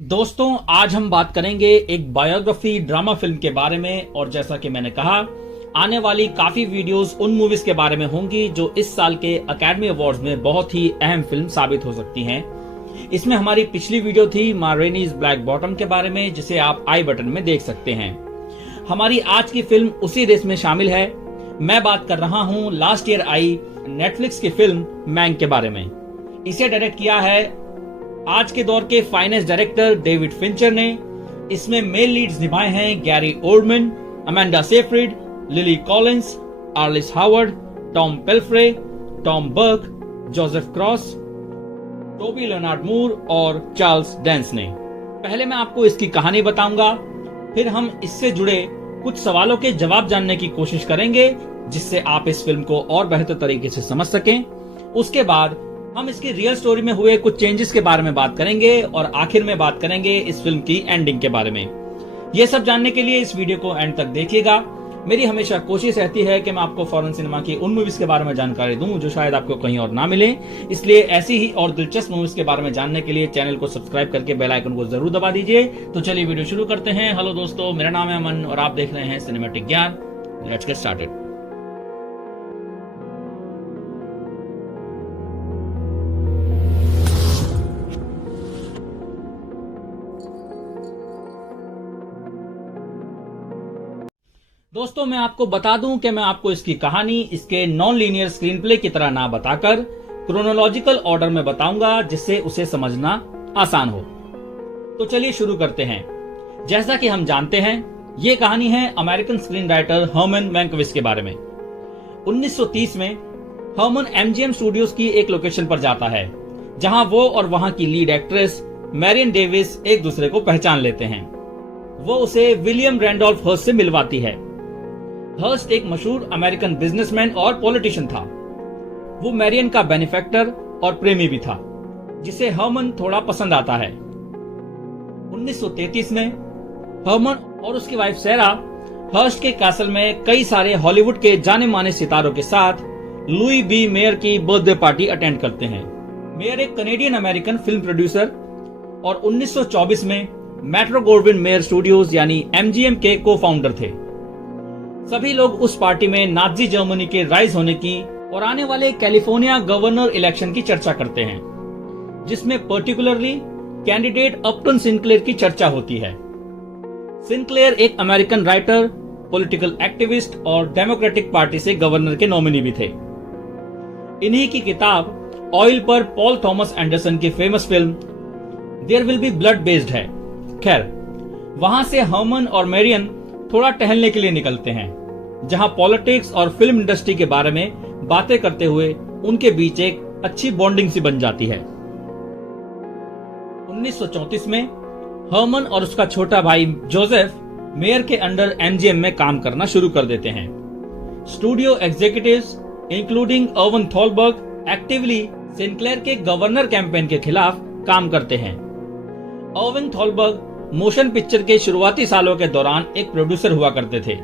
दोस्तों, आज हम बात करेंगे एक बायोग्राफी ड्रामा फिल्म के बारे में। और जैसा कि मैंने कहा, आने वाली काफी वीडियोस उन मूवीज के बारे में होंगी जो इस साल के अकेडमी अवार्ड्स में बहुत ही अहम फिल्म साबित हो सकती हैं। इसमें हमारी पिछली वीडियो थी मा रेनीज ब्लैक बॉटम के बारे में, जिसे आप आई बटन में देख सकते हैं। हमारी आज की फिल्म उसी रेस में शामिल है। मैं बात कर रहा हूँ लास्ट ईयर आई नेटफ्लिक्स की फिल्म मैंक के बारे में। इसे डायरेक्ट किया है आज के दौर के फाइनेस्ट डायरेक्टर डेविड फिंचर ने। इसमें मेल लीड्स निभाए हैं Gary Oldman, Amanda Seyfried, Lily Collins, Arliss Howard, Tom Pelphrey, Tom Burke, Joseph Cross, Toby Leonard Moore और चार्ल्स डेंस ने। पहले मैं आपको इसकी कहानी बताऊंगा, फिर हम इससे जुड़े कुछ सवालों के जवाब जानने की कोशिश करेंगे जिससे आप इस फिल्म को और बेहतर तरीके से समझ सकें। उसके बाद हम इसकी रियल स्टोरी में हुए कुछ चेंजेस के बारे में बात करेंगे और आखिर में बात करेंगे इस फिल्म की एंडिंग के बारे में। ये सब जानने के लिए इस वीडियो को एंड तक देखिएगा। मेरी हमेशा कोशिश रहती है कि मैं आपको फॉरेन सिनेमा की उन मूवीज के बारे में जानकारी दूं जो शायद आपको कहीं और ना मिले। इसलिए ऐसी ही और दिलचस्प मूवीज के बारे में जानने के लिए चैनल को सब्सक्राइब करके बेल आइकन को जरूर दबा दीजिए। तो चलिए वीडियो शुरू करते हैं। हेलो दोस्तों, मेरा नाम है अमन और आप देख रहे हैं सिनेमैटिक ज्ञान। Let's get started. दोस्तों, मैं आपको बता दूं कि मैं आपको इसकी कहानी इसके नॉन लीनियर स्क्रीन प्ले की तरह ना बताकर क्रोनोलॉजिकल ऑर्डर में बताऊंगा, जिससे उसे समझना आसान हो। तो चलिए शुरू करते हैं। जैसा कि हम जानते हैं, ये कहानी है अमेरिकन स्क्रीन राइटर हर्मन मैंकिविच के बारे में। 1930 में हर्मन एमजीएम स्टूडियोज की एक लोकेशन पर जाता है जहां वो और वहां की लीड एक्ट्रेस मैरियन डेविस एक दूसरे को पहचान लेते हैं। वो उसे विलियम रैंडोल्फ हर्स्ट से मिलवाती है। हर्स्ट एक मशहूर अमेरिकन बिजनेसमैन और पॉलिटिशियन था। वो मैरियन का बेनिफैक्टर और प्रेमी भी था, जिसे हर्मन थोड़ा पसंद आता है। 1933 में हर्मन और उसकी वाइफ सैरा हर्स्ट के कैसल में कई सारे हॉलीवुड के जाने माने सितारों के साथ लुई बी मेयर की बर्थडे पार्टी अटेंड करते हैं। मेयर एक कनेडियन अमेरिकन फिल्म प्रोड्यूसर और 1924 में मेट्रो गोल्डविन मेयर स्टूडियोज यानी एमजीएम के को फाउंडर थे। सभी लोग उस पार्टी में नाजी जर्मनी के राइज होने की और आने वाले कैलिफोर्निया गवर्नर इलेक्शन की चर्चा करते हैं, जिसमें पर्टिकुलरली कैंडिडेट अपटन सिनक्लेयर की चर्चा होती है। सिनक्लेयर एक अमेरिकन राइटर, पॉलिटिकल एक्टिविस्ट और डेमोक्रेटिक पार्टी से गवर्नर के नॉमिनी भी थे। इन्हीं की किताब ऑयल पर पॉल थॉमस एंडरसन की famous film There Will Be Blood based है। खैर, वहां से हर्मन और मैरियन थोड़ा टहलने के लिए निकलते हैं, जहां पॉलिटिक्स और फिल्म इंडस्ट्री के बारे में बातें करते हुए उनके बीच एक अच्छी बॉन्डिंग सी बन जाती है। 1934 में हर्मन और उसका छोटा भाई जोसेफ मेयर के अंडर एमजीएम में काम करना शुरू कर देते हैं। Studio executives including Irving Thalberg actively Sinclair के गवर्नर कैंपेन के खिलाफ काम करते हैं। अर्वन थॉलबर्ग मोशन पिक्चर के शुरुआती सालों के दौरान एक प्रोड्यूसर हुआ करते थे।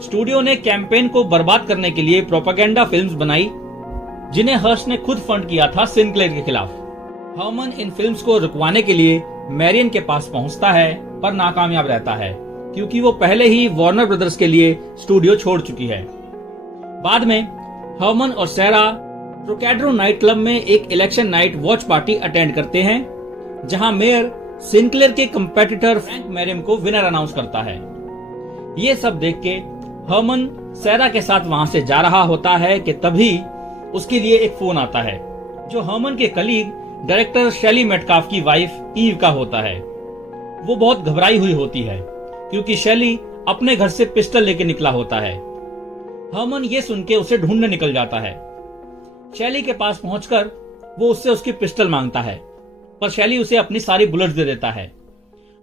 स्टूडियो ने कैंपेन को बर्बाद करने के लिए प्रोपेगेंडा फिल्म्स बनाई, जिन्हें हर्स्ट ने खुद फंड किया था सिनक्लेयर के खिलाफ। हर्मन इन फिल्म्स को रुकवाने के लिए मैरियन के पास पहुंचता है, पर नाकामयाब रहता है क्योंकि वो पहले ही वार्नर ब्रदर्स के लिए स्टूडियो छोड़ चुकी है। बाद में हर्मन और सैरा ट्रोकैड्रो नाइट क्लब में एक election night watch party attend करते हैं, जहां मेयर सिनक्लेयर के कंपेटिटर फ्रैंक मैरियम को विनर अनाउंस करता है। ये सब देख के हर्मन सैरा के साथ वहां से जा रहा होता है कि तभी उसके लिए एक फोन आता है, जो हर्मन के कलीग डायरेक्टर शैली मेटकाफ की वाइफ ईव का होता है। वो बहुत घबराई हुई होती है क्योंकि शैली अपने घर से पिस्टल लेके निकला होता है। हर्मन ये सुन के उसे ढूंढने निकल जाता है। शैली के पास पहुंचकर वो उससे उसकी पिस्टल मांगता है, पर शैली उसे अपनी सारी बुलेट्स दे देता है।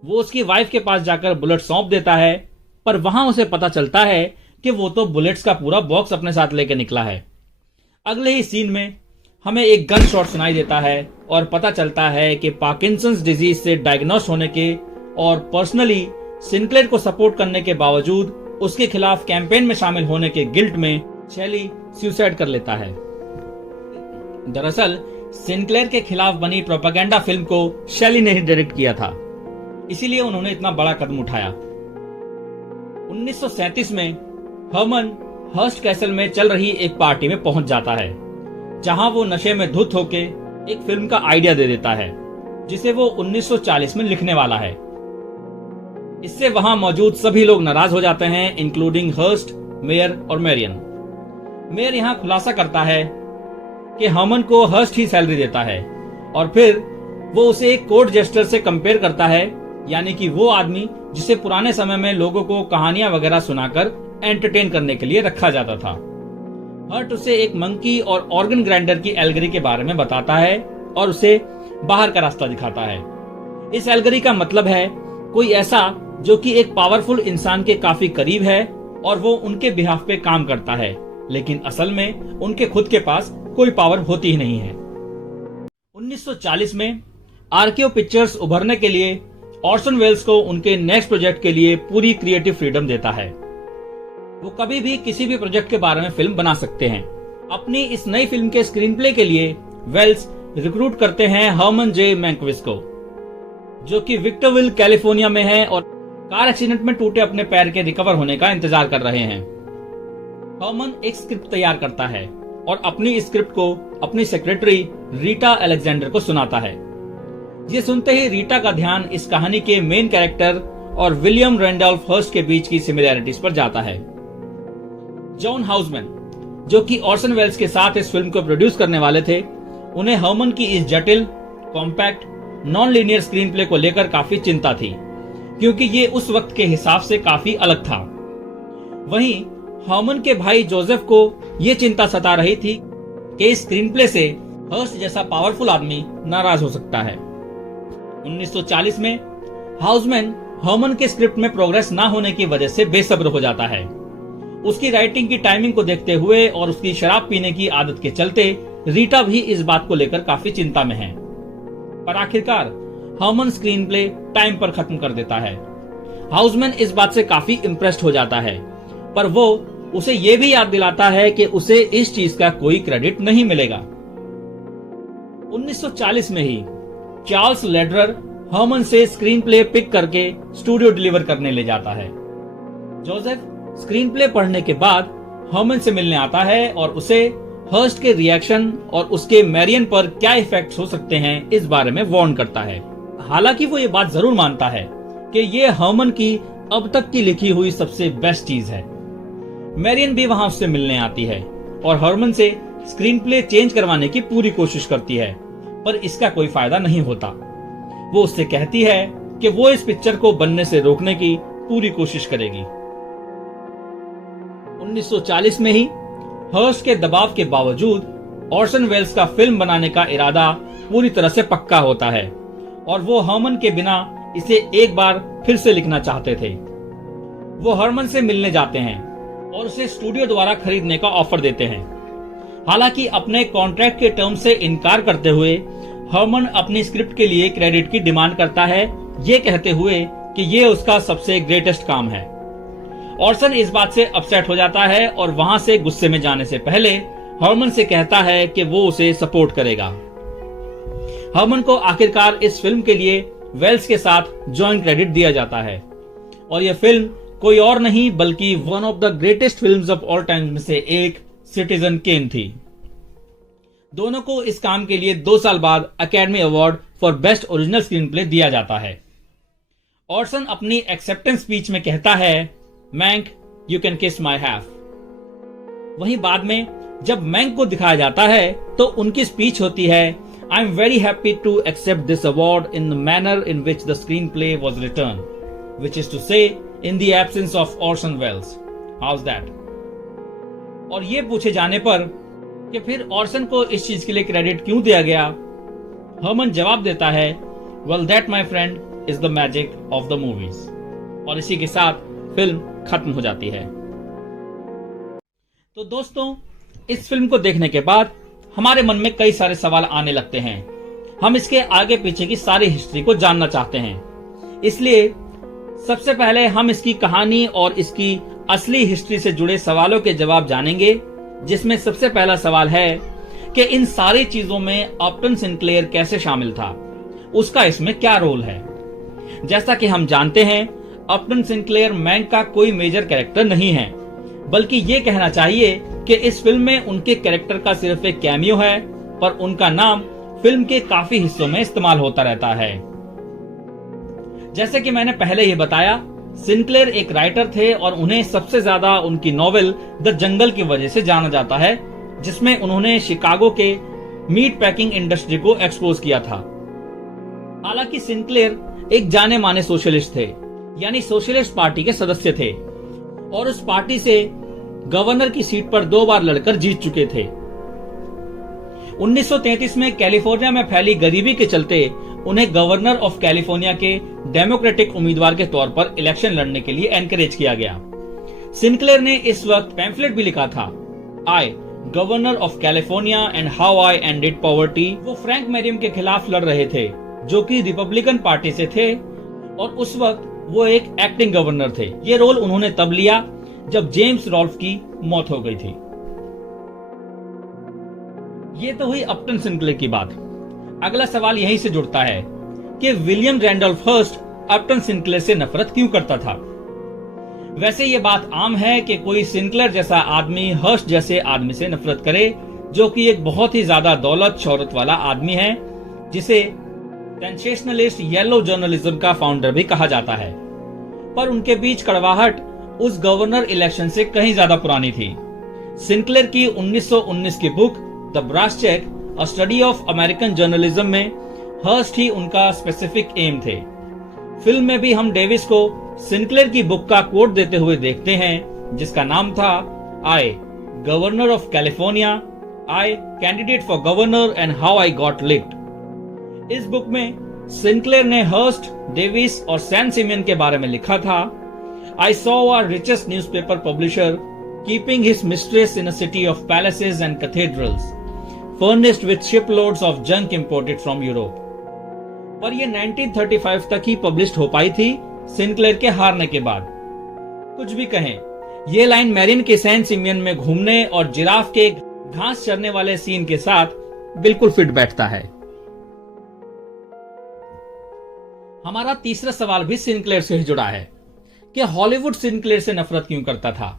वो उसकी वाइफ के पास जाकर बुलेट सौंप देता है, पर वहां उसे पता चलता है कि वो तो बुलेट्स का पूरा बॉक्स अपने साथ लेके निकला है। अगले ही सीन में हमें एक गन शॉट सुनाई देता है और पता चलता है कि पार्किंसंस डिजीज से डायग्नोस होने के और पर्सनली सिनक्लेयर को सपोर्ट करने के बावजूद उसके खिलाफ कैंपेन में शामिल होने के गिल्ट में शैली सुसाइड कर लेता है। दरअसल सिनक्लेयर के खिलाफ बनी प्रोपेगेंडा फिल्म को शैली ने ही डायरेक्ट किया था। इसीलिए उन्होंने इतना बड़ा कदम उठाया। 1937 में हर्मन हर्स्ट कैसल में चल रही एक पार्टी में पहुंच जाता है, जहां वो नशे में धुत होके एक फिल्म का आइडिया दे देता है, जिसे वो 1940 में लिखने वाला है। इससे वहां मौजूद सभी लोग नाराज हो जाते हैं, इंक्लूडिंग हर्स्ट, मेयर और मैरियन। मेयर यहां खुलासा करता है कि हर्मन को हर्स्ट ही सैलरी देता है, और फिर वो उसे एक कोर्ट जेस्टर से कंपेयर करता है, यानी कि वो आदमी जिसे पुराने समय में लोगों को कहानियां वगैरह सुनाकर एंटरटेन करने के लिए रखा जाता था। हर्ट उसे एक मंकी और ऑर्गन ग्राइंडर की एल्गरी के बारे में बताता है और उसे बाहर का रास्ता दिखाता है। इस एल्गरी का मतलब है कोई ऐसा जो कि एक पावरफुल इंसान के काफी करीब है और वो उनके बिहाफ पे काम करता है, लेकिन असल में उनके खुद के पास कोई पावर होती ही नहीं है। 1940 में आरकेओ पिक्चर्स उभरने के लिए ऑर्सन वेल्स को उनके नेक्स्ट प्रोजेक्ट के लिए पूरी क्रिएटिव फ्रीडम देता है। वो कभी भी किसी भी प्रोजेक्ट के बारे में फिल्म बना सकते हैं। अपनी इस नई फिल्म के स्क्रीन प्ले के लिए वेल्स रिक्रूट करते हैं हर्मन जे मैंकविस को, जो कि विक्टरविल कैलिफोर्निया में है और कार एक्सीडेंट में टूटे अपने पैर के रिकवर होने का इंतजार कर रहे हैं। हर्मन एक स्क्रिप्ट तैयार करता है और अपनी इस स्क्रिप्ट को अपनी सेक्रेटरी रीटा अलेक्जेंडर को सुनाता है। ये सुनते ही रीटा का ध्यान इस कहानी के मेन कैरेक्टर और विलियम रैंडॉल्फ हर्स्ट के बीच की सिमिलैरिटीज पर जाता है। जॉन हाउसमैन, जो कि ऑर्सन वेल्स के साथ इस फिल्म को प्रोड्यूस करने वाले थे, उन्हें हर्मन की इस जटिल, compact, non linear screen play को लेकर काफी चिंता थी, क्योंकि ये उस वक्त के हिसाब से काफी अलग था। वहीं हर्मन के भाई जोसेफ को ये चिंता सता रही थी कि इस स्क्रीन प्ले से हर्स्ट जैसा पावरफुल आदमी नाराज हो सकता है। 1940 में हाउसमैन हर्मन के स्क्रिप्ट में प्रोग्रेस ना होने की वजह से बेसब्र हो जाता है। उसकी राइटिंग की टाइमिंग को देखते हुए और उसकी शराब पीने की आदत के चलते रीटा भी इस बात को लेकर काफी चिंता में है। पर आखिरकार हर्मन स्क्रीन प्ले टाइम पर खत्म कर देता है। हाउसमैन इस बात से काफी इम्प्रेस्ड हो जाता है, पर वो उसे ये भी याद दिलाता है कि उसे इस चीज का कोई क्रेडिट नहीं मिलेगा। 1940 में ही चार्ल्स लेडरर हर्मन से स्क्रीन प्ले पिक करके स्टूडियो डिलीवर करने ले जाता है। जोसेफ स्क्रीन प्ले पढ़ने के बाद हर्मन से मिलने आता है और उसे हर्स्ट के रिएक्शन और उसके मैरियन पर क्या इफेक्ट्स हो सकते हैं इस बारे में वार्न करता है। हालांकि वो ये बात जरूर मानता है कि ये हर्मन की अब तक की लिखी हुई सबसे बेस्ट चीज है। मैरियन भी वहां उससे मिलने आती है और हर्मन से स्क्रीन प्ले चेंज करवाने की पूरी कोशिश करती है, पर इसका कोई फायदा नहीं होता। वो उससे कहती है कि वो इस पिक्चर को बनने से रोकने की पूरी कोशिश करेगी। 1940 में ही हर्स्ट के दबाव के बावजूद ऑर्सन वेल्स का फिल्म बनाने का इरादा पूरी तरह से पक्का होता है और वो हर्मन के बिना इसे एक बार फिर से लिखना चाहते थे। वो हर्मन से मिलने जाते हैं और उसे स्टूडियो द्वारा खरीदने का ऑफर देते हैं। हालांकि अपने कॉन्ट्रैक्ट के टर्म से इनकार करते हुए हर्मन अपनी स्क्रिप्ट के लिए क्रेडिट की डिमांड करता है, ये कहते हुए कि ये उसका सबसे ग्रेटेस्ट काम है। ऑर्सन इस बात से अपसेट हो जाता है और वहां से गुस्से में जाने से पहले हर्मन से कहता है कि वो उसे सपोर्ट करेगा। हर्मन को आखिरकार इस फिल्म के लिए वेल्स के साथ जॉइंट क्रेडिट दिया जाता है और यह फिल्म कोई और नहीं बल्कि one of the greatest films of all time में से एक, सिटीजन केन थी। दोनों को इस काम के लिए 2 साल बाद academy award for best original screen play दिया जाता है। ऑर्सन अपनी एक्सेप्टेंस स्पीच में कहता है, मैंक यू कैन किस माई हैफ। वहीं बाद में जब मैंक को दिखाया जाता है तो उनकी स्पीच होती है, I am very happy to accept this award in the manner in which the screenplay was written, which is to say in the absence of Orson Welles. How's that? और ये पूछे जाने पर कि फिर Orson को इस चीज के लिए क्रेडिट क्यों दिया गया, हर्मन जवाब देता है, well that my friend is the magic of the movies. और इसी के साथ फिल्म खत्म हो जाती है। तो दोस्तों, इस फिल्म को देखने के बाद हमारे मन में कई सारे सवाल आने लगते हैं। हम इसके आगे पीछे की सारी हिस्ट्री को जानना चाहते हैं। इसलिए सबसे पहले हम इसकी कहानी और इसकी असली हिस्ट्री से जुड़े सवालों के जवाब जानेंगे, जिसमें सबसे पहला सवाल है कि इन सारी चीजों में अपटन सिंक्लेयर कैसे शामिल था, उसका इसमें क्या रोल है। जैसा कि हम जानते हैं, अपटन सिंक्लेयर मैंक का कोई मेजर कैरेक्टर नहीं है, बल्कि ये कहना चाहिए कि इस फिल्म में उनके कैरेक्टर का सिर्फ एक कैमियो है, पर उनका नाम फिल्म के काफी हिस्सों में इस्तेमाल होता रहता है। जैसे कि मैंने पहले ही बताया, सिंक्लेयर एक राइटर थे और उन्हें सबसे ज्यादा उनकी नॉवेल द जंगल की वजह से जाना जाता है, जिसमें उन्होंने शिकागो के मीट पैकिंग इंडस्ट्री को एक्सपोज किया था। हालांकि सिंक्लेयर एक जाने माने सोशलिस्ट थे, यानी सोशलिस्ट पार्टी के सदस्य थे और उस पार्टी से गवर्नर की सीट पर 2 बार लड़कर जीत चुके थे। 1933 में कैलिफोर्निया में फैली गरीबी के चलते उन्हें गवर्नर ऑफ कैलिफोर्निया के डेमोक्रेटिक उम्मीदवार के तौर पर इलेक्शन लड़ने के लिए एनकरेज किया गया। सिंक्लेयर ने इस वक्त पैम्फलेट भी लिखा था, I Governor of California and How I ended poverty. वो फ्रैंक मेरियम के खिलाफ लड़ रहे थे, जो कि रिपब्लिकन पार्टी से थे, और उस वक्त वो एक एक्टिंग गवर्नर थे। ये रोल उन्होंने तब लिया जब जेम्स रॉल्फ की मौत हो गई थी। ये तो हुई अपटन सिंक्लेयर की बात। अगला सवाल यहीं से जुड़ता है कि विलियम रैंडोल्फ हर्स्ट अपटन सिंक्लेयर से नफरत क्यों करता था। वैसे ये बात आम है कि कोई सिंक्लेयर जैसा आदमी हर्स्ट जैसे आदमी से नफरत करे, जो कि एक बहुत ही ज्यादा दौलत शोहरत वाला आदमी है, जिसे सेंसेशनलिस्ट येलो जर्नलिज्म का फाउंडर भी कहा जाता है। पर उनके बीच कड़वाहट उस गवर्नर इलेक्शन से कहीं ज्यादा पुरानी थी। सिंक्लेयर की 1919 की book The Brass Check A Study of American Journalism में हर्स्ट ही उनका स्पेसिफिक एम थे। फिल्म में भी हम डेविस को सिंक्लेयर की बुक का कोट देते हुए देखते हैं, जिसका नाम था I Governor of California, I Candidate for Governor and How I Got Licked. इस बुक में सिंक्लेयर ने हर्स्ट, डेविस और सैन सिमियन के बारे में लिखा था, I saw our richest newspaper publisher keeping his mistress in a city of palaces and cathedrals furnished with shiploads of junk imported from Europe। पर ये 1935 तक ही पब्लिश हो पाई थी, सिंक्लेयर के हारने के बाद। कुछ भी कहें, ये लाइन मैरिन के सैन सिमियन में घूमने और जिराफ के घास चरने वाले सीन के साथ बिल्कुल फिट बैठता है। हमारा तीसरा सवाल भी सिंक्लेयर से ही जुड़ा है कि हॉलीवुड सिंक्लेयर से नफरत क्यों करता था।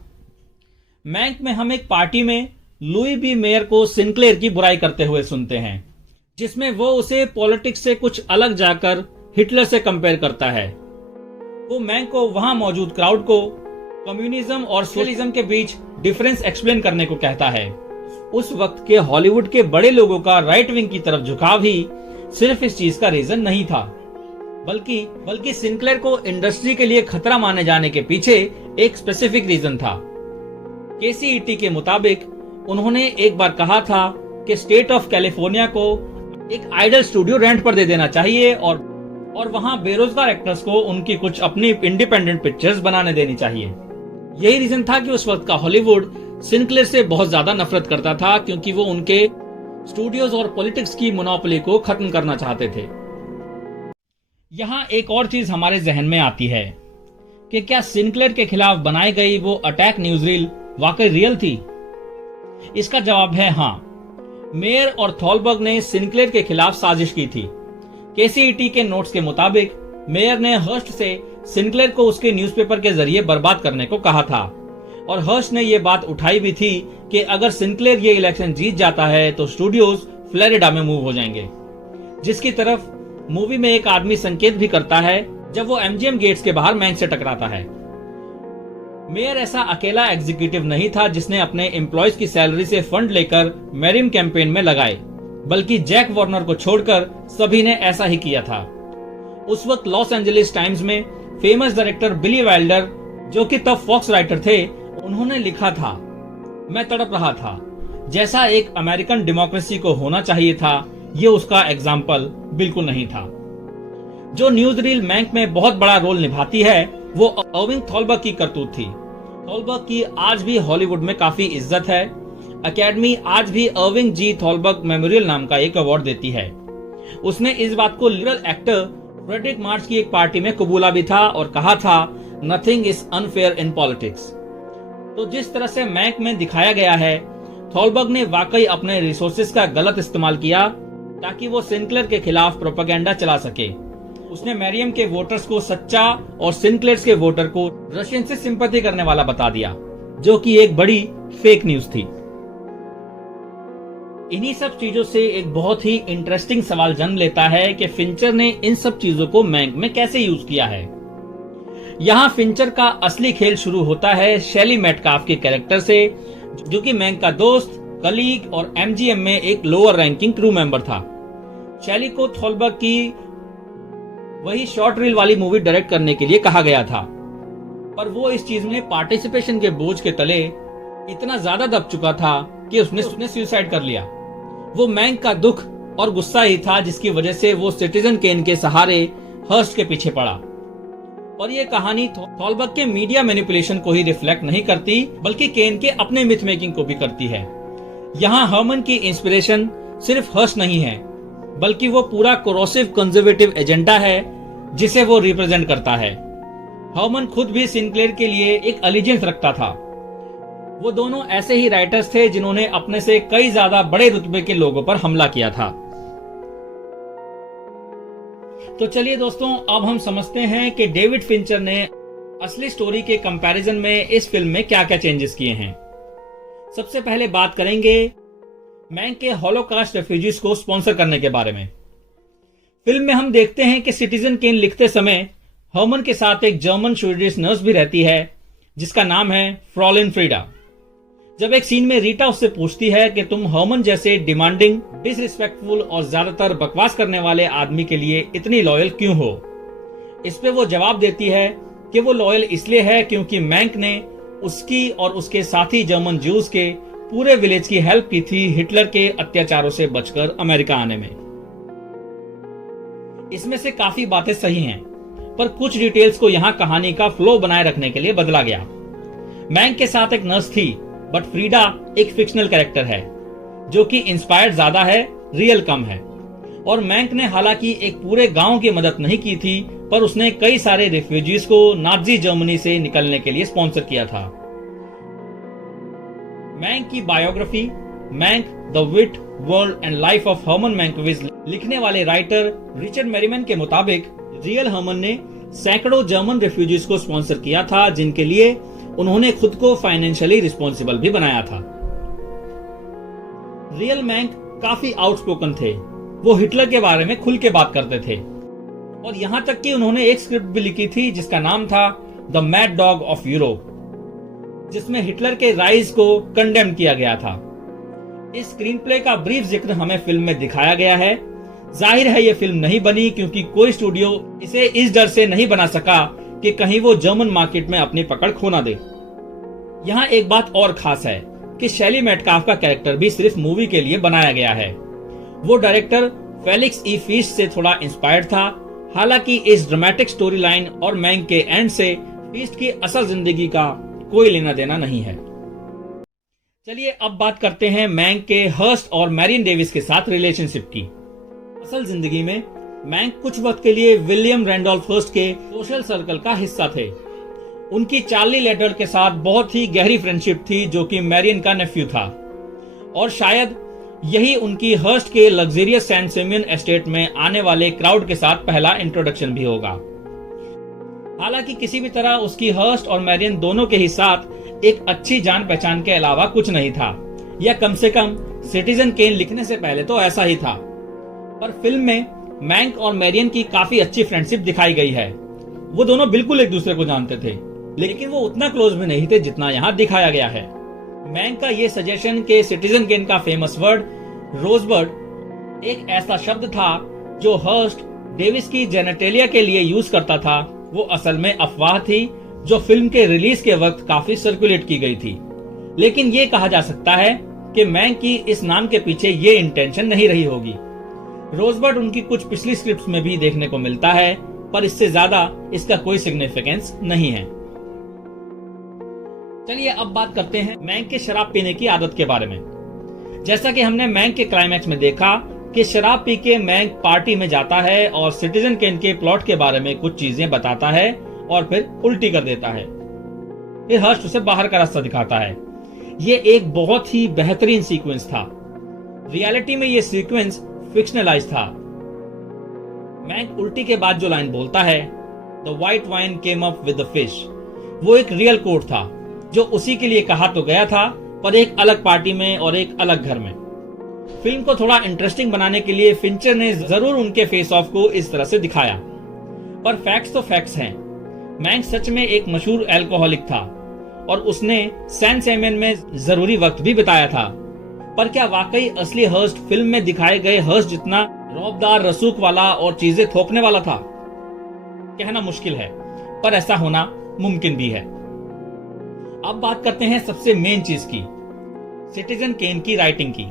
मैंक में हम एक पार्टी में लुई बी मेयर को सिंक्लेयर की बुराई करते हुए सुनते हैं, जिसमें वो उसे पॉलिटिक्स से कुछ अलग जाकर हिटलर से कंपेयर करता है। वो मैंक को वहां मौजूद क्राउड को कम्युनिज्म और सोशलिज्म के बीच डिफरेंस एक्सप्लेन करने को कहता है। उस वक्त के हॉलीवुड के बड़े लोगों का राइट विंग की तरफ झुकाव ही सिर्फ इस चीज का रीजन नहीं था, बल्कि सिंक्लेयर को इंडस्ट्री के लिए खतरा माने जाने के पीछे एक स्पेसिफिक रीजन था। केसीईटी के मुताबिक उन्होंने एक बार कहा था कि स्टेट ऑफ कैलिफोर्निया को एक आइडल स्टूडियो रेंट पर दे देना चाहिए और वहां बेरोजगार एक्टर्स को उनकी कुछ अपनी इंडिपेंडेंट पिक्चर्स बनाने देनी चाहिए। यही रीजन था कि उस वक्त का हॉलीवुड सिंक्लेयर से बहुत ज्यादा नफरत करता था, क्योंकि वो उनके स्टूडियोज और पॉलिटिक्स की मोनोपोली को खत्म करना चाहते थे। यहाँ एक और चीज हमारे जहन में आती है कि क्या सिंक्लेयर के खिलाफ बनाई गई वो अटैक न्यूज़रील वाकई रियल थी। इसका जवाब है हाँ। मेयर और थॉलबर्ग ने सिंक्लेयर के खिलाफ साजिश की थी। केसीईटी के नोट्स के मुताबिक मेयर ने हर्स्ट से सिंक्लेयर को उसके न्यूज़पेपर के जरिए बर्बाद करने को कहा था, और हर्स्ट ने ये बात उठाई भी थी कि अगर सिंक्लेयर ये इलेक्शन जीत जाता है तो स्टूडियोज फ्लोरिडा में मूव हो जाएंगे, जिसकी तरफ मूवी में एक आदमी संकेत भी करता है जब वो एमजीएम गेट्स के बाहर मैंक से टकराता है। मेयर ऐसा अकेला एग्जीक्यूटिव नहीं था जिसने अपने एम्प्लॉयज की सैलरी से फंड लेकर मेरिम कैंपेन में लगाए, बल्कि जैक वार्नर को छोड़कर सभी ने ऐसा ही किया था। उस वक्त लॉस एंजलिस टाइम्स में फेमस डायरेक्टर बिली वाइल्डर, जो कि तब फॉक्स राइटर थे, उन्होंने लिखा था, मैं तड़प रहा था, जैसा एक अमेरिकन डेमोक्रेसी को होना चाहिए था, ये उसका एग्जाम्पल बिल्कुल नहीं था। जो न्यूज़रील मैंक में बहुत बड़ा रोल निभाती है वो अर्विंग थॉलबर्ग की करतूत थी। थॉलबर्ग की आज भी हॉलीवुड में काफी इज्जत है। अकेडमी आज भी अर्विंग जी थॉलबर्ग मेमोरियल नाम का एक अवार्ड देती है। उसने इस बात को लिबरल एक्टर फ्रेडरिक मार्च की एक पार्टी में कबूला भी था और कहा था, nothing is unfair in politics. तो जिस तरह से मैंक में दिखाया गया है, थॉलबर्ग ने वाकई अपने रिसोर्सेज का गलत इस्तेमाल किया ताकि वो सिंक्लेयर के खिलाफ प्रोपेगेंडा चला सके। उसने मैरियम के वोटर्स को सच्चा और सिनक्लेयर्स के वोटर को रशियन से सिंपैथी करने वाला बता दिया, जो कि एक बड़ी फेक न्यूज थी। इन्हीं सब चीजों से एक बहुत ही इंटरेस्टिंग सवाल जन्म लेता है कि फिंचर ने इन सब चीजों को मैंक में कैसे यूज किया है। यहाँ फिंचर का असली खेल शुरू होता है शैली मेटकाफ के कैरेक्टर से, जो कि मैंक का दोस्त, कलीग और एमजीएम में एक लोअर रैंकिंग क्रू मेंबर था। शैली को थॉलबर्ग की वही शॉर्ट रील वाली मूवी डायरेक्ट करने के लिए कहा गया था, पर वो इस चीज में पार्टिसिपेशन के बोझ के तले इतना ज्यादा दब चुका था कि उसने सुसाइड कर लिया। वो मैंक का दुख और गुस्सा ही था जिसकी वजह से वो सिटीजन केन के सहारे हर्स्ट के पीछे पड़ा। और ये कहानी थॉलबर्ग के मीडिया मैनिपुलेशन को ही रिफ्लेक्ट नहीं करती, बल्कि केन के अपने मिथ मेकिंग को भी करती है। यहाँ हर्मन की इंस्पिरेशन सिर्फ हर्स्ट नहीं है, बल्कि वो पूरा कोरोसिव कंजर्वेटिव एजेंडा है जिसे वो रिप्रेजेंट करता है। हर्मन खुद भी सिनक्लेयर के लिए एक अलिजेंस रखता था। वो दोनों ऐसे ही राइटर्स थे जिन्होंने अपने से कई ज्यादा बड़े रुतबे के लोगों पर हमला किया था। तो चलिए दोस्तों, अब हम समझते हैं कि डेविड फिंचर ने असली स्टोरी के कंपैरिजन में इस फिल्म में क्या क्या चेंजेस किए हैं। सबसे पहले बात करेंगे मैंक के हॉलोकास्ट रेफ्यूजीज को स्पॉन्सर करने के बारे में। फिल्म में हम देखते हैं कि सिटीजन केन लिखते समय हर्मन के साथ एक जर्मन स्वीडिश नर्स भी रहती है जिसका नाम है फ्रॉलिन फ्रीडा। जब एक सीन में रीटा उससे पूछती है कि तुम हर्मन जैसे डिमांडिंग, डिसरिस्पेक्टफुल और ज्यादातर बकवास करने वाले आदमी के लिए इतनी लॉयल क्यों हो, इस पे वो जवाब देती है कि वो लॉयल इसलिए है क्योंकि मैंक ने उसकी और उसके साथी जर्मन ज्यूज के पूरे विलेज की हेल्प की थी हिटलर के अत्याचारों से बचकर अमेरिका आने में। इसमें से काफी बातें सही हैं, पर कुछ डिटेल्स को यहाँ कहानी का फ्लो बनाए रखने के लिए बदला गया। मैंक के साथ एक नर्स थी, बट फ्रीडा एक फिक्शनल कैरेक्टर है जो कि इंस्पायर्ड ज्यादा है, रियल कम है। और मैंक ने हालांकि एक पूरे गांव की मदद नहीं की थी, पर उसने कई सारे रिफ्यूजीज को नाजी जर्मनी से निकलने के लिए स्पॉन्सर किया था। मैंक की biography Mank the wit, world and life of Herman Mankiewicz लिखने वाले राइटर रिचर्ड मेरीमैन के मुताबिक रियल हर्मन ने सैकड़ों जर्मन रिफ्यूजीज को स्पॉन्सर किया था, जिनके लिए उन्होंने खुद को फाइनेंशियली रिस्पॉन्सिबल भी बनाया था। रियल मैंक काफी आउटस्पोकन थे, वो हिटलर के बारे में खुल के बात करते थे, और यहां तक कि उन्होंने एक स्क्रिप्ट भी लिखी थी जिसका नाम था the mad dog of Europe, जिसमें हिटलर के राइज को कंडेम किया गया था। इस स्क्रीन प्ले का ब्रीफ जिक्र हमें फिल्म में दिखाया गया है। जाहिर है ये फिल्म नहीं बनी क्योंकि कोई स्टूडियो इसे इस डर से नहीं बना सका कि कहीं वो जर्मन मार्केट में अपनी पकड़ खो ना दे। यहाँ एक बात और खास है कि शैली मेटकाफ का कैरेक्टर भी सिर्फ मूवी के लिए बनाया गया है। वो डायरेक्टर फेलिक्स ई फीस्ट से थोड़ा इंस्पायर्ड था। हालांकि इस ड्रामेटिक स्टोरी लाइन और मैंक के एंड से फीस्ट की असल जिंदगी का कोई लेना देना नहीं है। चलिए अब बात करते हैं मैंक के हर्स्ट और मैरियन डेविस के साथ रिलेशनशिप की। असल जिंदगी में मैंक कुछ वक्त के लिए विलियम रैंडोल्फ हर्स्ट के सोशल सर्कल का हिस्सा थे। उनकी चार्ली लेडर के साथ बहुत ही गहरी फ्रेंडशिप थी, जो कि मैरियन का नेफ्यू था, और शायद यही उनकी हर्स्ट के लग्जरियस सैन सिमियन एस्टेट में आने वाले क्राउड के साथ पहला इंट्रोडक्शन भी होगा। हालांकि किसी भी तरह उसकी हर्स्ट और मैरियन दोनों के ही साथ एक अच्छी जान पहचान के अलावा कुछ नहीं था, या कम से कम सिटीजन केन लिखने से पहले तो ऐसा ही था। पर फिल्म में मैंक और मैरियन की काफी अच्छी फ्रेंडशिप दिखाई गई है। वो दोनों बिल्कुल एक दूसरे को जानते थे, लेकिन वो उतना क्लोज भी नहीं थे जितना यहाँ दिखाया गया है। मैंक का ये सजेशन के सिटीजन केन का फेमस वर्ड रोजबर्ड एक ऐसा शब्द था जो हर्स्ट डेविस की जेनेटेलिया के लिए यूज करता था, वो असल में अफवाह थी जो फिल्म के रिलीज के वक्त काफी सर्कुलेट की गई थी। लेकिन ये कहा जा सकता है कि मैंक की इस नाम के पीछे ये इंटेंशन नहीं रही होगी। रोजबर्ड उनकी कुछ पिछली स्क्रिप्ट्स में भी देखने को मिलता है, पर इससे ज्यादा इसका कोई सिग्निफिकेंस नहीं है। चलिए अब बात करते हैं मैंक के शराब पीने की आदत के बारे में। जैसा कि हमने मैंक के क्लाइमैक्स में देखा कि शराब पी के मैंक पार्टी में जाता है और सिटीजन केन के प्लॉट के बारे में कुछ चीजें बताता है और फिर उल्टी कर देता है। फिर हर्स्ट उसे बाहर का रास्ता दिखाता है। ये एक बहुत ही बेहतरीन सीक्वेंस था। रियलिटी में ये सीक्वेंस फिक्शनलाइज था। मैंक उल्टी के बाद जो लाइन बोलता है, the white wine came up with the fish, वो एक रियल कोट था जो उसी के लिए कहा तो गया था, पर एक अलग पार्टी में और एक अलग घर में। फिल्म को थोड़ा इंटरेस्टिंग बनाने के लिए फिंचर ने जरूर उनके फेस ऑफ को इस तरह से दिखाया, पर फैक्ट्स तो फैक्ट्स हैं। मैंक सच में एक मशहूर अल्कोहलिक था और उसने सैन सिमोन में जरूरी वक्त भी बिताया था, पर क्या वाकई असली हर्स्ट फिल्म में दिखाए गए हर्स्ट जितना रौबदार, रसूख वाला और चीजें थोपने वाला था? कहना मुश्किल है, पर ऐसा होना मुमकिन भी है। अब बात करते हैं सबसे मेन चीज की, सिटीजन केन की राइटिंग की।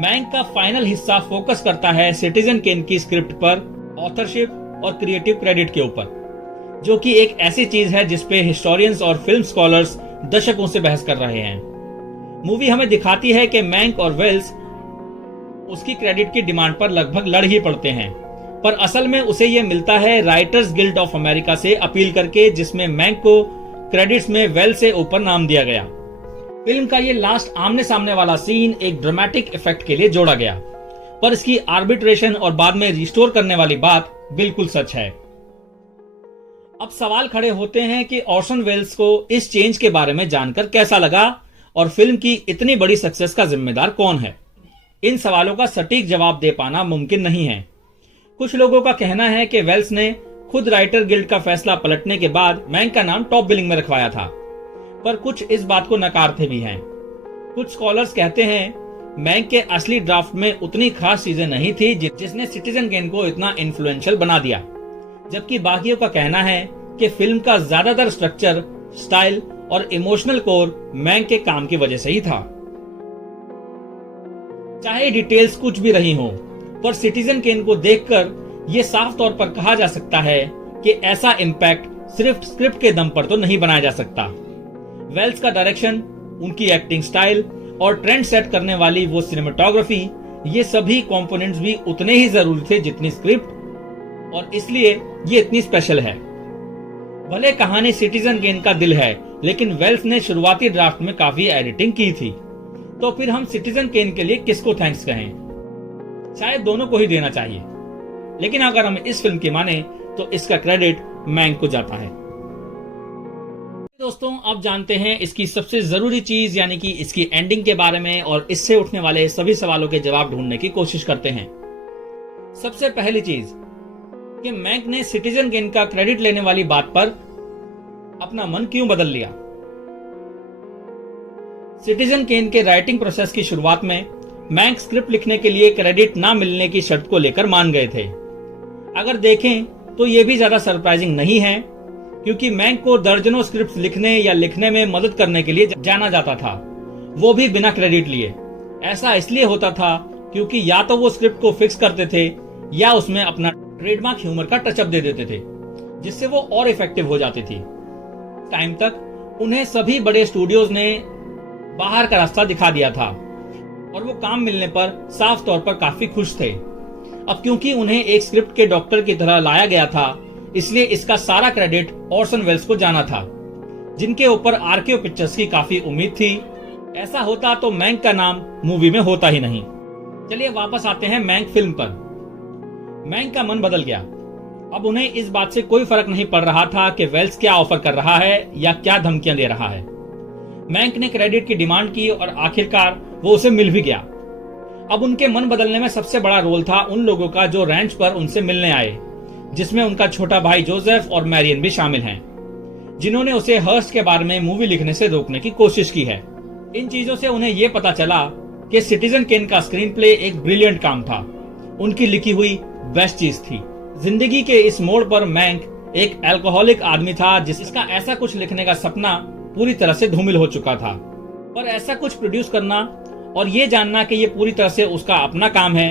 मैंक का फाइनल हिस्सा फोकस करता है सिटीजन केन की स्क्रिप्ट पर, ऑथरशिप और क्रिएटिव क्रेडिट के ऊपर, जो कि एक ऐसी चीज है जिसपे हिस्टोरियंस और फिल्म स्कॉलर्स दशकों से बहस कर रहे हैं। मूवी हमें दिखाती है कि मैंक और वेल्स उसकी क्रेडिट की डिमांड पर लगभग लड़ ही पड़ते हैं, पर असल में उसे यह मिलता है राइटर्स गिल्ड ऑफ अमेरिका से अपील करके, जिसमें मैंक को क्रेडिट्स में वेल्स से ऊपर नाम दिया गया। फिल्म का ये लास्ट आमने सामने वाला सीन एक ड्रामेटिक इफेक्ट के लिए जोड़ा गया, पर इसकी आर्बिट्रेशन और बाद में रिस्टोर करने वाली बात बिल्कुल सच है। अब सवाल खड़े होते हैं कि ऑर्सन वेल्स को इस चेंज के बारे में जानकर कैसा लगा और फिल्म की इतनी बड़ी सक्सेस का जिम्मेदार कौन है। इन सवालों का सटीक जवाब दे पाना मुमकिन नहीं है। कुछ लोगों का कहना है कि वेल्स ने खुद राइटर गिल्ड का फैसला पलटने के बाद मैंक का नाम टॉप बिलिंग में रखवाया था, पर कुछ इस बात को नकारते भी हैं। कुछ स्कॉलर्स कहते हैं मैंक के असली ड्राफ्ट में उतनी खास चीजें नहीं थी जिसने सिटीजन केन को इतना इन्फ्लुएंशियल बना दिया, जबकि बाकियों का कहना है कि फिल्म का ज्यादातर स्ट्रक्चर, स्टाइल और इमोशनल कोर मैंक के काम की वजह से ही था। चाहे डिटेल्स कुछ भी रही हो, पर सिटीजन केन को देखकर यह साफ तौर पर कहा जा सकता है कि ऐसा इम्पैक्ट सिर्फ स्क्रिप्ट के दम पर तो नहीं बनाया जा सकता। वेल्स का डायरेक्शन, उनकी एक्टिंग स्टाइल और ट्रेंड सेट करने वाली वो सिनेमेटोग्राफी, ये सभी कंपोनेंट्स भी उतने ही जरूरी थे जितनी स्क्रिप्ट, और इसलिए ये इतनी स्पेशल है। भले कहानी सिटीजन केन का दिल है, लेकिन वेल्स ने शुरुआती ड्राफ्ट में काफी एडिटिंग की थी, तो फिर हम सिटीजन केन के लिए किसको थैंक्स कहें? शायद दोनों को ही देना चाहिए, लेकिन अगर हम इस फिल्म की माने तो इसका क्रेडिट मैंक को जाता है। दोस्तों, अब जानते हैं इसकी सबसे जरूरी चीज यानी कि इसकी एंडिंग के बारे में, और इससे उठने वाले सभी सवालों के जवाब ढूंढने की कोशिश करते हैं। सबसे पहली चीज कि मैंक ने सिटीजन केन का क्रेडिट लेने वाली बात पर अपना मन क्यों बदल लिया। सिटीजन केन के राइटिंग प्रोसेस की शुरुआत में मैंक स्क्रिप्ट लिखने के लिए क्रेडिट ना मिलने की शर्त को लेकर मान गए थे। अगर देखें तो यह भी ज्यादा सरप्राइजिंग नहीं है, क्योंकि मैंक को दर्जनों स्क्रिप्ट लिखने या लिखने में मदद करने के लिए जाना जाता था, वो भी बिना क्रेडिट लिए। ऐसा इसलिए होता था क्योंकि या तो वो स्क्रिप्ट को फिक्स करते थे या उसमें अपना ट्रेडमार्क ह्यूमर का टचअप दे देते थे, जिससे वो और इफेक्टिव हो जाती थी। टाइम तक उन्हें सभी बड़े स्टूडियोज ने बाहर का रास्ता दिखा दिया था और वो काम मिलने पर साफ तौर पर काफी खुश थे। अब क्योंकि उन्हें एक स्क्रिप्ट के डॉक्टर की तरह लाया गया था, इसलिए इसका सारा क्रेडिट ऑर्सन वेल्स को जाना था, जिनके ऊपर आरकेओ पिक्चर्स की काफी उम्मीद थी। ऐसा होता तो मैंक का नाम मूवी में होता ही नहीं। चलिए वापस आते हैं मैंक फिल्म पर। मैंक का मन बदल गया। अब उन्हें इस बात से कोई फर्क नहीं पड़ रहा था कि वेल्स क्या ऑफर कर रहा है या क्या धमकियां दे रहा है। मैंक ने क्रेडिट की डिमांड की और आखिरकार वो उसे मिल भी गया। अब उनके मन बदलने में सबसे बड़ा रोल था उन लोगों का जो रैंच पर उनसे मिलने आए, जिसमें उनका छोटा भाई जोसेफ और मैरियन भी शामिल हैं, जिन्होंने उसे हर्स्ट के बारे में मूवी लिखने से रोकने की कोशिश की है। इन चीजों से उन्हें यह पता चला कि सिटीजन केन का स्क्रीन प्ले एक ब्रिलियंट काम था, उनकी लिखी हुई बेस्ट चीज थी। जिंदगी के इस मोड़ पर मैंक एक अल्कोहलिक आदमी था जिसका ऐसा कुछ लिखने का सपना पूरी तरह से धूमिल हो चुका था, पर ऐसा कुछ प्रोड्यूस करना और ये जानना कि ये पूरी तरह से उसका अपना काम है,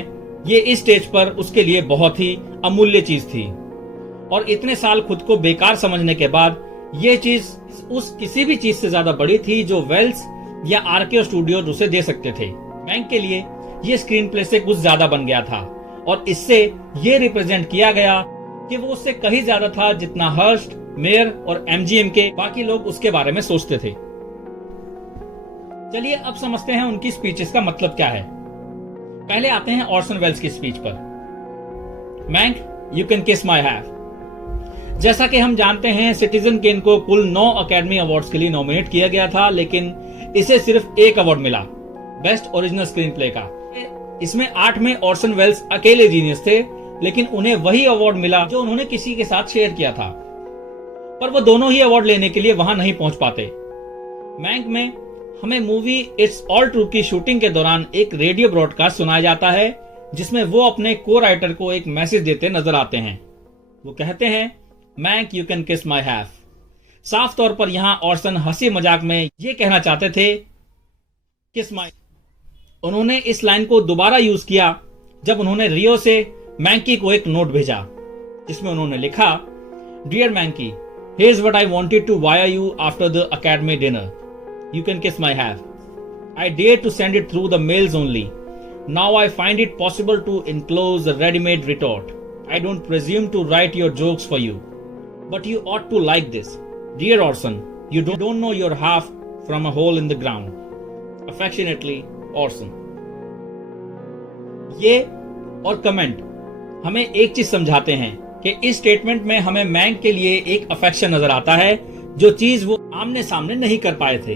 ये इस स्टेज पर उसके लिए बहुत ही अमूल्य चीज थी। और इतने साल खुद को बेकार समझने के बाद ये चीज उस किसी भी चीज से ज्यादा बड़ी थी जो वेल्स या आरकेओ स्टूडियो उसे दे सकते थे। मैंक के लिए ये स्क्रीन प्ले से कुछ ज्यादा बन गया था और इससे ये रिप्रेजेंट किया गया कि वो उससे कहीं ज्यादा था जितना हर्स्ट, मेयर और एमजीएम के बाकी लोग उसके बारे में सोचते थे। चलिए अब समझते हैं उनकी स्पीचेस का मतलब क्या है। पहले आते हैं ऑर्सन वेल्स की स्पीच पर। मैंक यू कैन किस माई हैव। जैसा कि हम जानते हैं, सिटीजन केन को कुल 9 अकेडमी अवार्ड्स के लिए नॉमिनेट किया गया था, लेकिन इसे सिर्फ एक अवार्ड मिला, बेस्ट ओरिजिनल स्क्रीन प्ले का। इसमें 8 में ऑर्सन वेल्स अकेले जीनियस थे, लेकिन उन्हें वही अवार्ड मिला जो उन्होंने किसी के साथ शेयर किया था, पर वो दोनों ही अवार्ड लेने के लिए वहां नहीं पहुंच पाते। मैंक में हमें मूवी इट्स ऑल ट्रू की शूटिंग के दौरान एक रेडियो ब्रॉडकास्ट सुनाया जाता है, जिसमें वो अपने को राइटर को एक मैसेज देते नजर आते हैं। वो कहते हैं, मैंक यू कैन किस माई हैव। साफ तौर पर यहां ऑर्सन हंसी मजाक में ये कहना चाहते थे किस माई। उन्होंने इस लाइन को दोबारा यूज किया जब उन्होंने रियो से मैंकी को एक नोट भेजा, जिसमें उन्होंने लिखा, dear मैंकी, here's what I wanted to wire you after the academy dinner. You can kiss my have. I dare to send it through the mails only. Now I find it possible to enclose a ready-made retort. I don't presume to write your jokes for you, but you ought to like this. Dear Orson, you don't know your half from a hole in the ground. Affectionately, Orson. ये और comment हमें एक चीज समझाते हैं कि इस statement में हमें मैंक के लिए एक अफेक्शन नजर आता है, जो चीज वो आमने सामने नहीं कर पाए थे।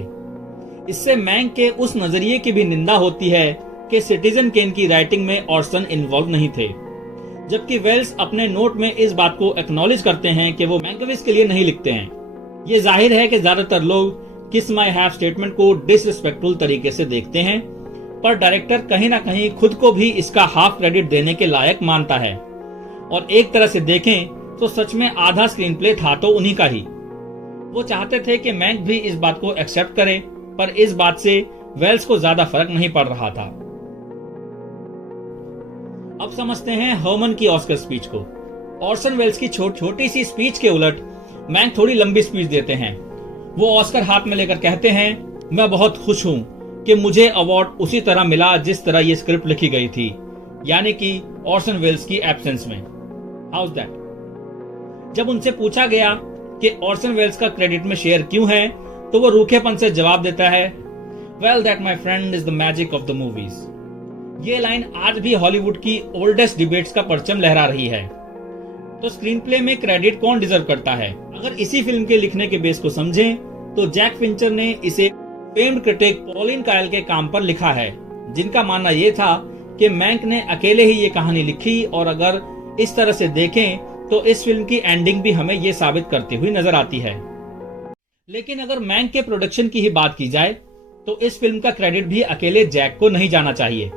इससे मैंक के उस नजरिए की भी निंदा होती है कि सिटीजन केन की राइटिंग में ऑर्सन इन्वॉल्व नहीं थे, जबकि वेल्स अपने नोट में इस बात को एक्नॉलेज करते हैं कि वो मैंकविस के लिए नहीं लिखते हैं। ये जाहिर है कि ज्यादातर लोग किस माई हैव स्टेटमेंट को डिसरिस्पेक्टफुल तरीके से देखते हैं, पर डायरेक्टर कहीं ना कहीं खुद को भी इसका हाफ क्रेडिट देने के लायक मानता है। और एक तरह से देखें तो सच में आधा स्क्रीन प्ले था तो उन्हीं का ही। वो चाहते थे कि मैंक भी इस बात को एक्सेप्ट करे, पर इस बात से वेल्स को ज्यादा फर्क नहीं पड़ रहा था। अब समझते हैं हर्मन की ऑस्कर स्पीच को। ऑर्सन वेल्स की छोटी सी स्पीच के उलट मैंक थोड़ी लंबी स्पीच देते हैं। वो ऑस्कर हाथ में लेकर कहते हैं, मैं बहुत खुश हूं कि मुझे अवार्ड उसी तरह मिला जिस तरह ये स्क्रिप्ट लिखी गई थी, यानी कि ऑर्सन वेल्स की एब्सेंस में। How is that? जब उनसे पूछा गया कि ऑर्सन वेल्स का क्रेडिट में शेयर क्यों है, तो वो रूखेपन से जवाब देता है, well that my friend is the magic of the movies. ये लाइन आज भी हॉलीवुड की ओल्डेस्ट डिबेट्स का परचम लहरा रही है। तो स्क्रीन प्ले में क्रेडिट कौन डिजर्व करता है? अगर इसी फिल्म के लिखने के बेस को समझें तो जैक फिंचर ने इसे फेम्ड क्रिटिक पॉलिन कायल के काम पर लिखा है, जिनका मानना यह था कि मैंक ने अकेले ही ये कहानी लिखी। और अगर इस तरह से देखें तो इस फिल्म की एंडिंग भी हमें ये साबित करती हुई नजर आती है। लेकिन अगर मैंक के प्रोडक्शन की ही बात की जाए तो इस फिल्म का क्रेडिट भी अकेले जैक को नहीं जाना चाहिए,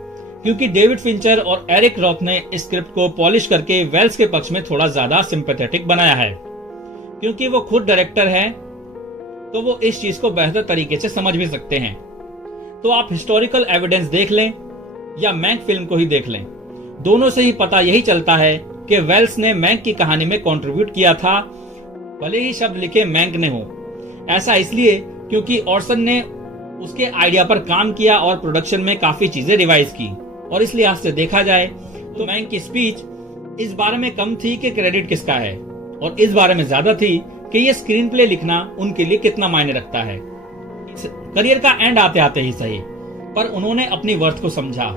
क्योंकि डेविड फिंचर और एरिक रॉथ ने इस स्क्रिप्ट को पॉलिश करके वेल्स के पक्ष में थोड़ा ज्यादा सिंपैथेटिक बनाया है। क्योंकि वो खुद डायरेक्टर है तो वो इस चीज को बेहतर तरीके से समझ भी सकते हैं। तो आप हिस्टोरिकल एविडेंस देख लें या मैंक फिल्म को ही देख लें, दोनों से ही पता यही चलता है कि वेल्स ने मैंक की कहानी में कंट्रीब्यूट किया था, भले ही शब्द लिखे मैंक ने हो। ऐसा इसलिए क्योंकि ऑर्सन ने उसके आइडिया पर काम किया और प्रोडक्शन में काफी चीजें रिवाइज की। और इस लिहाज से देखा जाए तो मैंक की स्पीच इस बारे में कम थी कि क्रेडिट किसका है, और इस बारे में ज्यादा थी कि ये स्क्रीन प्ले लिखना उनके लिए कितना मायने रखता है। करियर का एंड आते आते ही सही, पर उन्होंने अपनी वर्थ को समझा।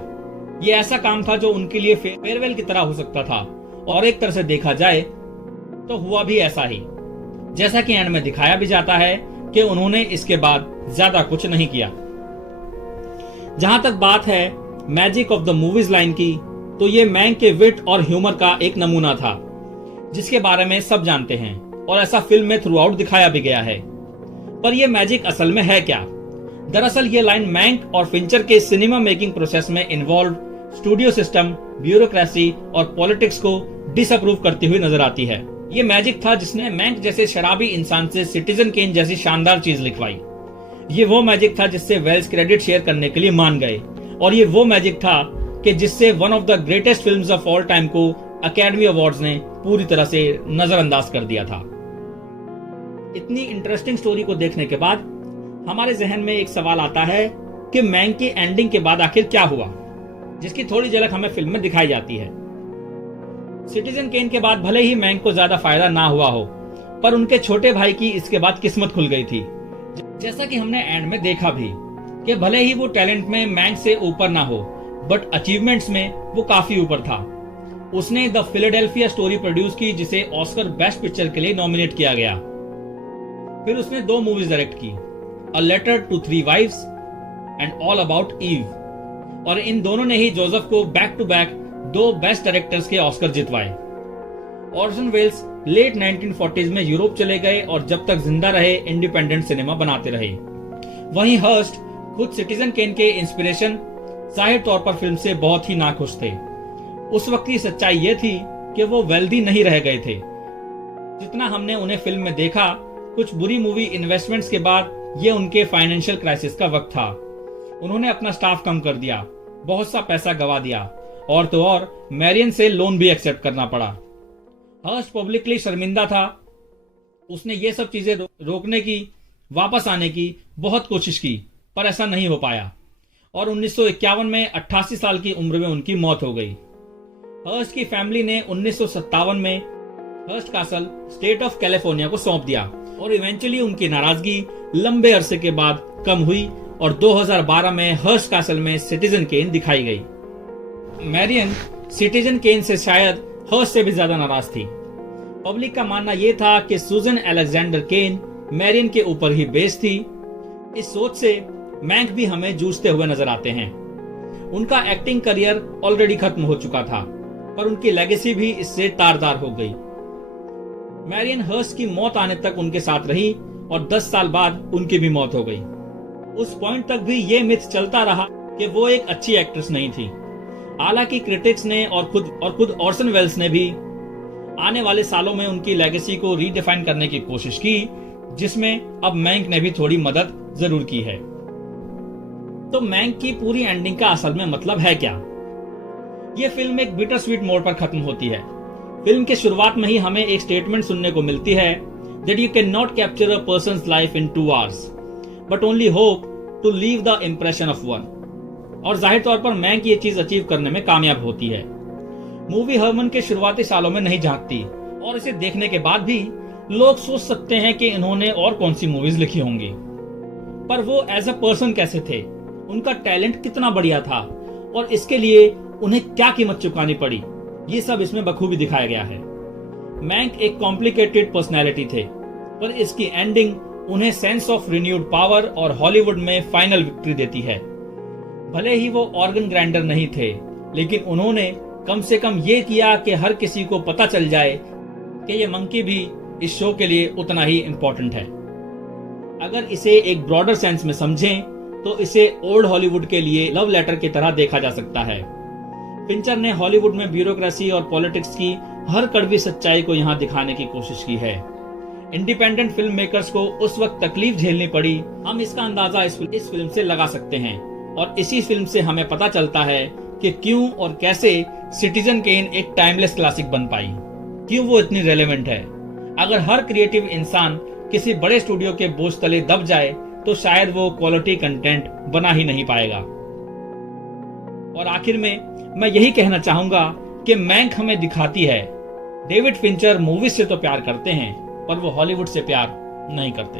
ये ऐसा काम था जो उनके लिए फेयरवेल की तरह हो सकता था, और एक तरह से देखा जाए तो हुआ भी ऐसा ही, जैसा कि एंड में दिखाया भी जाता है कि उन्होंने इसके बाद ज्यादा कुछ नहीं किया। जहां तक बात है magic of the movies line की, तो ये मैंक के विट और ह्यूमर का एक नमूना था, जिसके बारे में सब जानते हैं, और ऐसा फिल्म में थ्रू आउट दिखाया भी गया है। पर यह मैजिक असल में है क्या? दरअसल ये लाइन मैंक और फिंचर के सिनेमा मेकिंग प्रोसेस में इन्वॉल्व स्टूडियो सिस्टम, ब्यूरोक्रेसी और पॉलिटिक्स को डिसअप्रूव करती हुई नजर आती है। ये मैजिक था जिसने मैंक जैसे शराबी इंसान से सिटीजन केन जैसी शानदार चीज लिखवाई। ये वो मैजिक था जिससे वेल्स क्रेडिट शेयर करने के लिए मान गए, और ये वो मैजिक था कि जिससे one of the greatest films of all time को अकेडमी अवार्ड्स ने पूरी तरह से नजरअंदाज कर दिया था। इतनी इंटरेस्टिंग स्टोरी को देखने के बाद हमारे जहन में एक सवाल आता है कि मैंक की एंडिंग के बाद आखिर क्या हुआ, जिसकी थोड़ी झलक हमें फिल्म में दिखाई जाती है। सिटीजन केन के बाद भले ही मैंक को ज्यादा फायदा ना हुआ हो, पर उनके छोटे भाई की इसके बाद किस्मत खुल गई थी। जैसा कि हमने एंड में देखा भी कि भले ही वो टैलेंट में मैंक से ऊपर ना हो, बट अचीवमेंट्स में वो काफी ऊपर था। उसने द फिलाडेल्फिया स्टोरी प्रोड्यूस की, जिसे ऑस्कर बेस्ट पिक्चर के लिए नॉमिनेट किया गया। फिर उसने 2 मूवीज डायरेक्ट की, a letter to 3 wives and all about Eve, और इन दोनों ने ही जोसेफ को back to back 2 best directors के ऑस्कर जितवाए। ऑर्सन वेल्स लेट 1940s में यूरोप चले गए और जब तक जिंदा रहे इंडिपेंडेंट सिनेमा बनाते रहे। वहीं हर्स्ट खुद सिटीजन केन के इंस्पिरेशन जाहिर तौर पर फिल्म से बहुत ही नाखुश थे। उस वक्त की सच्चाई यह थी कि वो वेल्दी नहीं रह गए थे। जितना हमने उन्हें फिल्म में देखा, कुछ बुरी मूवी इन्वेस्टमेंट्स के बाद ये उनके फाइनेंशियल क्राइसिस का वक्त था। उन्होंने अपना स्टाफ कम कर दिया, बहुत सा पैसा गवा दिया, और तो और मैरियन से लोन भी एक्सेप्ट करना पड़ा। हर्स्ट पब्लिकली शर्मिंदा था। उसने ये सब चीजें रोकने की, वापस आने की बहुत कोशिश की, पर ऐसा नहीं हो पाया, और 1951 में 88 साल की उम्र में उनकी मौत हो गई। हर्स्ट की फैमिली ने 1957 में Hearst Castle state of California को सौंप दिया, और इवेंचुअली उनकी नाराजगी लंबे अरसे के बाद कम हुई और 2012 में हर्स्ट कासल में सिटीजन केन दिखाई गई। मैरियन सिटीजन केन से शायद हर्स्ट से भी ज्यादा नाराज थी। पब्लिक का मानना यह था कि सुजन अलेक्जेंडर केन मैरियन के ऊपर ही बेस्ड थी। इस सोच से मैंक भी हमें जूझते हुए नजर आते हैं। उनका एक्टिंग करियर ऑलरेडी खत्म हो चुका था, पर उनकी लेगेसी भी इससे तारदार हो गई। मैरियन हर्स्ट की मौत आने तक उनके साथ रही और 10 साल बाद उनकी भी मौत हो गई। उस पॉइंट तक भी ये मिथ चलता रहा कि वो एक अच्छी एक्ट्रेस नहीं थी। हालांकि क्रिटिक्स ने और खुद ऑर्सन वेल्स ने भी आने वाले सालों में उनकी लेगेसी को रीडिफाइन करने की कोशिश की, जिसमें अब मैंक ने भी थोड़ी मदद जरूर की है। तो मैंक की पूरी एंडिंग का असल में मतलब है क्या? यह फिल्म एक बिटर स्वीट मोड पर खत्म होती है। फिल्म के शुरुआत में ही हमें एक स्टेटमेंट सुनने को मिलती है that you cannot capture a person's life in 2 hours, but only hope to leave the impression of one। और जाहिर तौर पर मैंक ये चीज अचीव करने में कामयाब होती है। मूवी हर्मन के शुरुआती सालों में नहीं झांकती, और इसे देखने के बाद भी लोग सोच सकते हैं कि इन्होंने और कौन सी मूवीज लिखी होंगी, पर वो एज अ पर्सन कैसे थे, उनका टैलेंट कितना बढ़िया था, और इसके लिए उन्हें क्या कीमत चुकानी पड़ी, ये सब इसमें बखूबी दिखाया गया है। मैंक एक कॉम्प्लिकेटेड पर्सनैलिटी थे, पर इसकी एंडिंग उन्हें सेंस ऑफ रिन्यूड पावर और हॉलीवुड में फाइनल विक्ट्री देती है। भले ही वो ऑर्गन ग्राइंडर नहीं थे, लेकिन उन्होंने कम से कम ये किया कि हर किसी को पता चल जाए कि ये मंकी भी इस शो के लिए उतना ही इम्पोर्टेंट है। अगर इसे एक ब्रॉडर सेंस में समझें तो इसे ओल्ड हॉलीवुड के लिए लव लेटर की तरह देखा जा सकता है। फिंचर ने हॉलीवुड में ब्यूरोक्रेसी और पॉलिटिक्स की हर कड़वी सच्चाई को यहाँ दिखाने की कोशिश की है। इंडिपेंडेंट फिल्म मेकर्स को उस वक्त तकलीफ झेलनी पड़ी, हम इसका अंदाजा इस फिल्म से लगा सकते हैं, और इसी फिल्म से हमें पता चलता है कि क्यों और कैसे सिटीजन केन एक टाइमलेस क्लासिक बन पाई, क्यों वो इतनी रेलेवेंट है। अगर हर क्रिएटिव इंसान किसी बड़े स्टूडियो के बोझ तले दब जाए तो शायद वो क्वालिटी कंटेंट बना ही नहीं पाएगा। और आखिर में मैं यही कहना चाहूंगा कि मैंक हमें दिखाती है डेविड फिंचर मूवीज से तो प्यार करते हैं, पर वो हॉलीवुड से प्यार नहीं करते।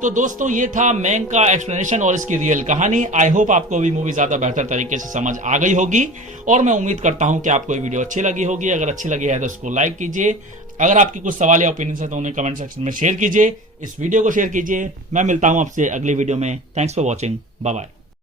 तो दोस्तों, ये था मैंक का एक्सप्लेनेशन और इसकी रियल कहानी। आई होप आपको भी मूवी ज्यादा बेहतर तरीके से समझ आ गई होगी, और मैं उम्मीद करता हूं कि आपको ये वीडियो अच्छी लगी होगी। अगर अच्छी लगी है तो इसको लाइक कीजिए। अगर आपकी कुछ सवाल या ओपिनियन है तो उन्हें कमेंट सेक्शन में शेयर कीजिए। इस वीडियो को शेयर कीजिए। मैं मिलता हूं आपसे अगली वीडियो में। Thanks for watching. Bye bye.